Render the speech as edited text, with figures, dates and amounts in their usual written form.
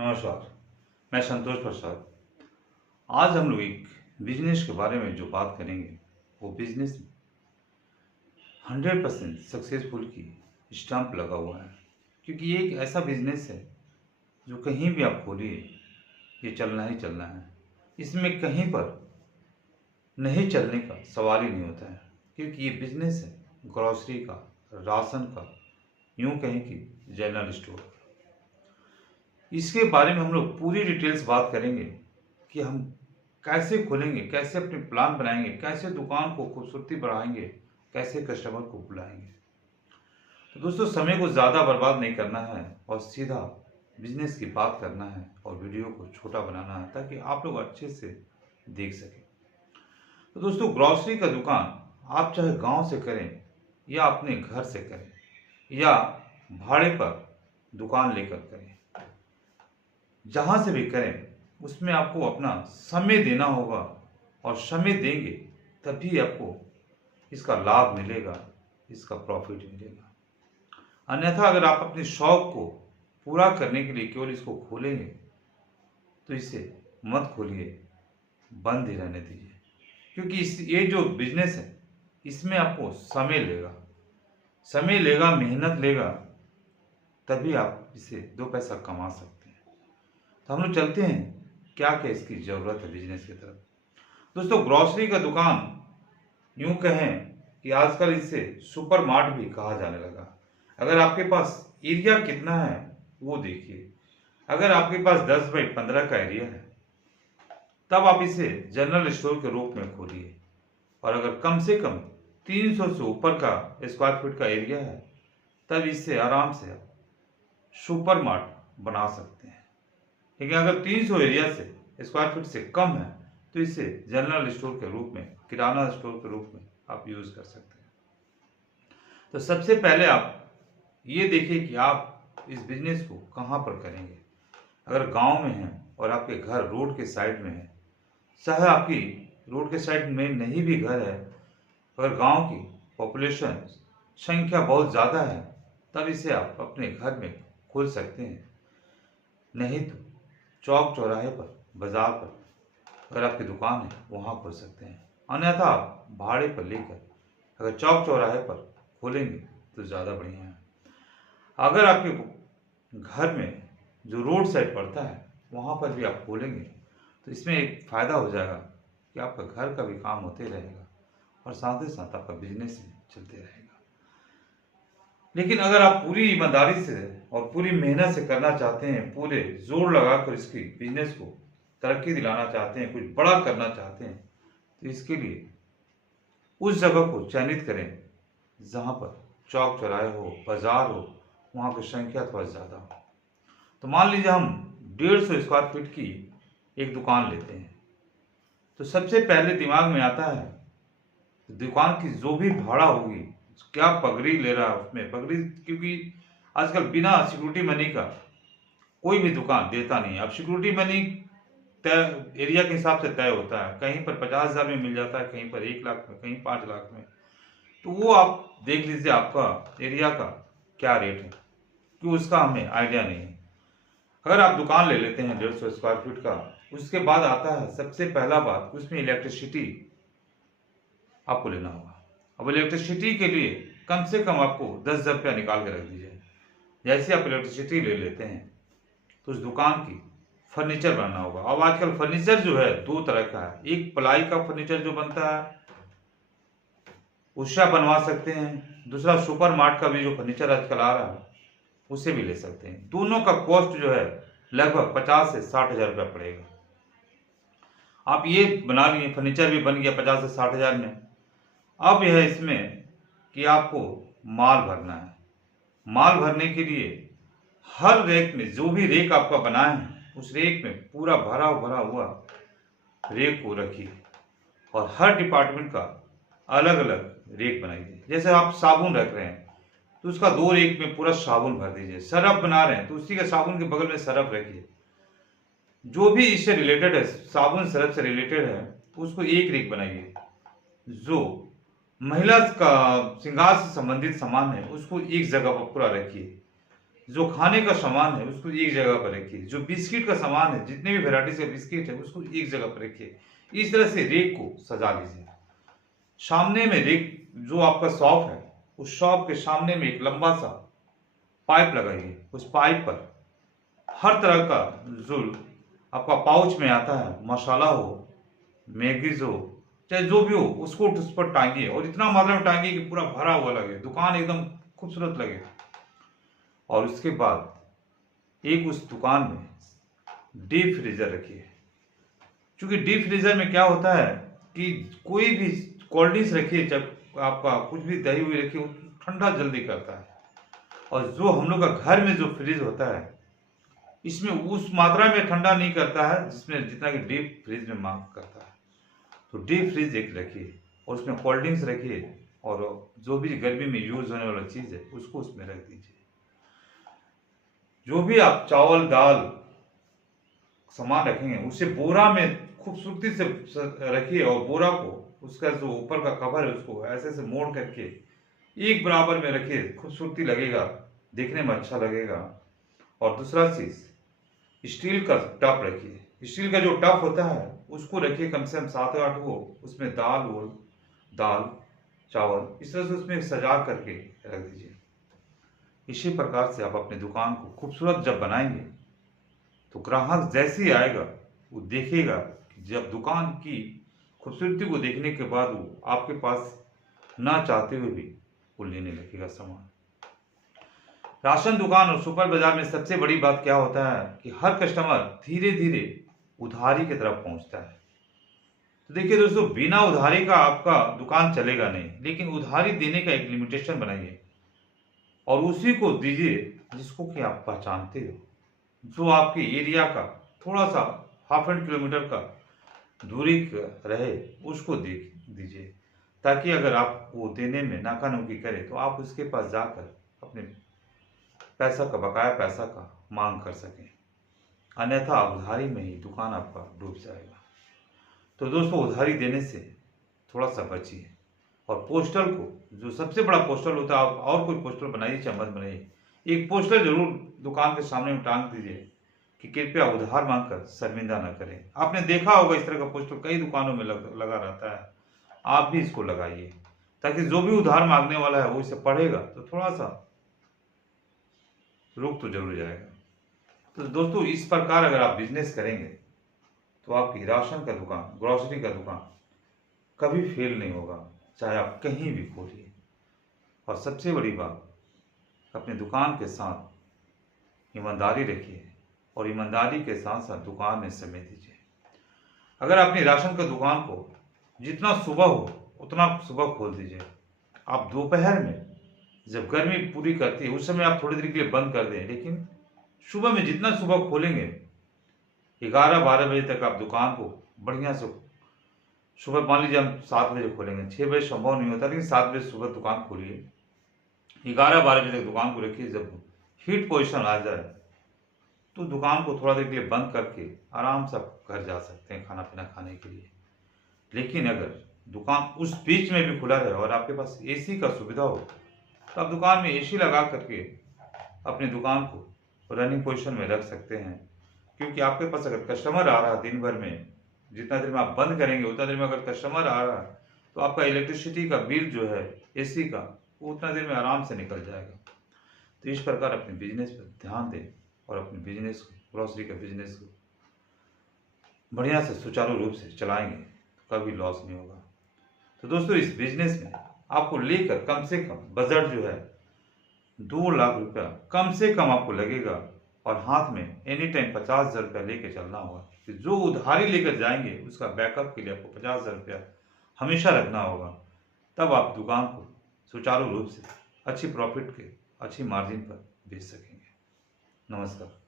नमस्कार। मैं संतोष प्रसाद। आज हम लोग एक बिजनेस के बारे में जो बात करेंगे वो बिजनेस 100% सक्सेसफुल की स्टैंप लगा हुआ है, क्योंकि ये एक ऐसा बिजनेस है जो कहीं भी आप खोलिए ये चलना ही चलना है। इसमें कहीं पर नहीं चलने का सवाल ही नहीं होता है, क्योंकि ये बिजनेस है ग्रॉसरी का, राशन का, यूं कहें कि जनरल स्टोर। इसके बारे में हम लोग पूरी डिटेल्स बात करेंगे कि हम कैसे खोलेंगे, कैसे अपने प्लान बनाएंगे, कैसे दुकान को खूबसूरती बढ़ाएंगे, कैसे कस्टमर को बुलाएंगे। तो दोस्तों, समय को ज़्यादा बर्बाद नहीं करना है और सीधा बिजनेस की बात करना है और वीडियो को छोटा बनाना है ताकि आप लोग अच्छे से देख सकें। तो दोस्तों, ग्रॉसरी का दुकान आप चाहे गांव से करें या अपने घर से करें या भाड़े पर दुकान लेकर करें, जहां से भी करें उसमें आपको अपना समय देना होगा और समय देंगे तभी आपको इसका लाभ मिलेगा, इसका प्रॉफिट मिलेगा। अन्यथा अगर आप अपने शौक को पूरा करने के लिए केवल इसको खोलेंगे तो इसे मत खोलिए, बंद ही रहने दीजिए, क्योंकि ये जो बिजनेस है इसमें आपको समय लेगा, मेहनत लेगा, तभी आप इसे दो पैसा कमा सकते हैं। तो हम लोग चलते हैं क्या क्या इसकी ज़रूरत है बिजनेस की तरफ। दोस्तों, ग्रॉसरी का दुकान यूं कहें कि आजकल इसे सुपर मार्ट भी कहा जाने लगा। अगर आपके पास एरिया कितना है वो देखिए। अगर आपके पास 10 बाई 15 का एरिया है तब आप इसे जनरल स्टोर के रूप में खोलिए, और अगर कम से कम 300 से ऊपर का स्क्वायर फीट का एरिया है तब इससे आराम से आप सुपर मार्ट बना सकते हैं। लेकिन अगर 300 एरिया से स्क्वायर फीट से कम है तो इसे जनरल स्टोर के रूप में, किराना स्टोर के रूप में आप यूज कर सकते हैं। तो सबसे पहले आप ये देखिए कि आप इस बिजनेस को कहाँ पर करेंगे। अगर गांव में है और आपके घर रोड के साइड में है, चाहे आपकी रोड के साइड में नहीं भी घर है, अगर गांव की पॉपुलेशन संख्या बहुत ज़्यादा है तब इसे आप अपने घर में खोल सकते हैं। नहीं तो चौक चौराहे पर, बाजार पर अगर आपकी दुकान है वहाँ खोल सकते हैं। अन्यथा आप भाड़े पर लेकर अगर चौक चौराहे पर खोलेंगे तो ज़्यादा बढ़िया है। अगर आपके घर में जो रोड साइड पड़ता है वहाँ पर भी आप खोलेंगे तो इसमें एक फ़ायदा हो जाएगा कि आपका घर का भी काम होते रहेगा और साथ ही साथ आपका बिजनेस भी चलते रहेगा। लेकिन अगर आप पूरी ईमानदारी से और पूरी मेहनत से करना चाहते हैं, पूरे जोर लगाकर इसकी बिजनेस को तरक्की दिलाना चाहते हैं, कुछ बड़ा करना चाहते हैं, तो इसके लिए उस जगह को चयनित करें जहाँ पर चौक चौराहे हो, बाजार हो, वहाँ की संख्या थोड़ा ज़्यादा हो। तो मान लीजिए हम 150 स्क्वायर फीट की एक दुकान लेते हैं, तो सबसे पहले दिमाग में आता है दुकान की जो भी भाड़ा होगी, क्या पगड़ी ले रहा है उसमें पगड़ी, क्योंकि आजकल बिना सिक्योरिटी मनी का कोई भी दुकान देता नहीं है। अब सिक्योरिटी मनी तय एरिया के हिसाब से तय होता है, कहीं पर 50,000 में मिल जाता है, कहीं पर 1 लाख में, कहीं 5 लाख में। तो वो आप देख लीजिए आपका एरिया का क्या रेट है, क्योंकि उसका हमें आइडिया नहीं है। अगर आप दुकान ले लेते हैं 150 स्क्वायर फीट का, उसके बाद आता है सबसे पहला बात, उसमें इलेक्ट्रिसिटी आपको लेना होगा। अब इलेक्ट्रिसिटी के लिए कम से कम आपको 10,000 रुपया निकाल के रख दीजिए। जैसे आप इलेक्ट्रिसिटी ले लेते हैं तो उस दुकान की फर्नीचर बनाना होगा। अब आजकल फर्नीचर जो है 2 तरह का है, एक प्लाई का फर्नीचर जो बनता है उसका बनवा सकते हैं, दूसरा सुपर मार्ट का भी जो फर्नीचर आजकल आ रहा है उसे भी ले सकते हैं। दोनों का कॉस्ट जो है लगभग 50 से 60,000 रुपया पड़ेगा। आप ये बना लिए, फर्नीचर भी बन गया 50 से 60,000 में। अब यह इसमें कि आपको माल भरना है। माल भरने के लिए हर रेक में जो भी रेक आपका बनाए हैं उस रेक में पूरा भरा हुआ रेक को रखिए, और हर डिपार्टमेंट का अलग अलग रेक बनाइए। जैसे आप साबुन रख रहे हैं तो उसका 2 रेक में पूरा साबुन भर दीजिए। सरफ बना रहे हैं तो उसी के साबुन के बगल में सरफ रखिए। जो भी इससे रिलेटेड है, साबुन सरफ से रिलेटेड है, उसको एक रेक बनाइए। जो महिला का श्रृंगार से संबंधित सामान है उसको एक जगह पर पूरा रखिए। जो खाने का सामान है उसको एक जगह पर रखिए, जो बिस्किट का सामान है, जितने भी वेराइटीज का बिस्किट है उसको एक जगह पर रखिए। इस तरह से रेक को सजा लीजिए। सामने में रेक जो आपका शॉप है, उस शॉप के सामने में एक लंबा सा पाइप लगाइए। उस पाइप पर हर तरह का जो आपका पाउच में आता है, मसाला हो, मैगीज हो, चाहे जो भी हो, उसको उस पर टांगिए और इतना मात्रा में टांगिए कि पूरा भरा हुआ लगे, दुकान एकदम खूबसूरत लगे। और उसके बाद एक उस दुकान में डीप फ्रीजर रखिए। क्योंकि डीप फ्रीजर में क्या होता है कि कोई भी कोल्ड ड्रिंक्स रखिए, जब आपका कुछ भी दही हुई रखिए, वो ठंडा जल्दी करता है। और जो हम लोग का घर में जो फ्रिज होता है, इसमें उस मात्रा में ठंडा नहीं करता है जिसमें जितना कि डीप फ्रीज में मांग करता है। तो डीप फ्रीज एक रखिए और उसमें कोल्ड ड्रिंक्स रखिए और जो भी गर्मी में यूज होने वाला चीज है उसको उसमें रख दीजिए। जो भी आप चावल दाल सामान रखेंगे उसे बोरा में खूबसूरती से रखिए और बोरा को, उसका जो ऊपर का कवर है उसको ऐसे से मोड़ करके एक बराबर में रखिए। खूबसूरती लगेगा, देखने में अच्छा लगेगा। और दूसरा चीज, स्टील का टप रखिए। स्टील का जो टप होता है उसको रखिए, कम से कम 7-8 को। उसमें दाल चावल इस तरह से उसमें सजा करके रख दीजिए। इसी प्रकार से आप अपनी दुकान को खूबसूरत जब बनाएंगे तो ग्राहक जैसे ही आएगा वो देखेगा कि जब दुकान की खूबसूरती को देखने के बाद वो आपके पास ना चाहते हुए भी वो लेने लगेगा सामान। राशन दुकान और सुपर बाजार में सबसे बड़ी बात क्या होता है कि हर कस्टमर धीरे धीरे उधारी की तरफ पहुंचता है। तो देखिए दोस्तों, बिना उधारी का आपका दुकान चलेगा नहीं, लेकिन उधारी देने का एक लिमिटेशन बनाइए और उसी को दीजिए जिसको कि आप पहचानते हो, जो आपके एरिया का थोड़ा सा ½ किलोमीटर का दूरी रहे, उसको दे दीजिए। ताकि अगर आप वो देने में नाकानूकी करे तो आप उसके पास जाकर अपने बकाया पैसा का मांग कर सकें। अन्यथा उधारी में ही दुकान आपका डूब जाएगा। तो दोस्तों, उधारी देने से थोड़ा सा बचिए। और पोस्टर को, जो सबसे बड़ा पोस्टर होता है, आप और कोई पोस्टर बनाइए चाहे मत बनाइए, एक पोस्टर जरूर दुकान के सामने में टांग दीजिए कि कृपया उधार मांगकर शर्मिंदा न करें। आपने देखा होगा इस तरह का पोस्टर कई दुकानों में लगा रहता है। आप भी इसको लगाइए ताकि जो भी उधार मांगने वाला है वो इसे पढ़ेगा तो थोड़ा सा रुक तो जरूर जाएगा। तो दोस्तों, इस प्रकार अगर आप बिजनेस करेंगे तो आपकी राशन का दुकान, ग्रोसरी का दुकान कभी फेल नहीं होगा, चाहे आप कहीं भी खोलिए। और सबसे बड़ी बात, अपने दुकान के साथ ईमानदारी रखिए और ईमानदारी के साथ साथ दुकान में समय दीजिए। अगर अपनी राशन का दुकान को जितना सुबह हो उतना सुबह खोल दीजिए। आप दोपहर में जब गर्मी पूरी करती है उस समय आप थोड़ी देर के लिए बंद कर दें, लेकिन सुबह में जितना सुबह खोलेंगे 11-12 बजे तक आप दुकान को बढ़िया से, सुबह मान लीजिए हम 7 बजे खोलेंगे, 6 बजे संभव नहीं होता, लेकिन 7 बजे सुबह दुकान खोलिए, 11-12 बजे तक दुकान को रखिए। जब हीट पोजिशन आ जाए तो दुकान को थोड़ा देर के लिए बंद करके आराम से आप घर जा सकते हैं खाना पीना खाने के लिए। लेकिन अगर दुकान उस बीच में भी खुला रहे और आपके पास एसी का सुविधा हो तो आप दुकान में एसी लगा करके अपनी दुकान को रनिंग पोजीशन में रख सकते हैं। क्योंकि आपके पास अगर कस्टमर आ रहा है दिन भर में, जितना देर में आप बंद करेंगे उतना देर में अगर कस्टमर आ रहा है तो आपका इलेक्ट्रिसिटी का बिल जो है एसी का, वो उतना देर में आराम से निकल जाएगा। तो इस प्रकार अपने बिजनेस पर ध्यान दें और अपने बिजनेस को, ग्रोसरी का बिजनेस को बढ़िया से सुचारू रूप से चलाएंगे तो कभी लॉस नहीं होगा। तो दोस्तों, इस बिजनेस में आपको लेकर कम से कम बजट जो है 2 लाख रुपया कम से कम आपको लगेगा और हाथ में एनी टाइम 50,000 रुपया लेके चलना होगा। कि जो उधारी लेकर जाएंगे उसका बैकअप के लिए आपको 50,000 रुपया हमेशा रखना होगा। तब आप दुकान को सुचारू रूप से अच्छी प्रॉफिट के, अच्छी मार्जिन पर बेच सकेंगे। नमस्कार।